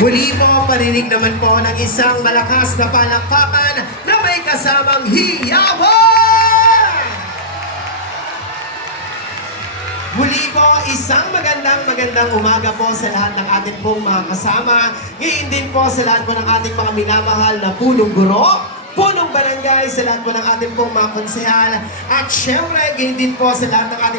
Muli po, parinig naman po ng isang malakas na palakpakan na may kasamang hiyawan! Muli po, isang magandang umaga po sa lahat ng ating pong mga kasama. Ngayon din po sa lahat po ng ating mga minamahal na punong guro, punong barangay, sa lahat po ng ating pong mga konsehal. At syempre, ngayon din po sa lahat ng ating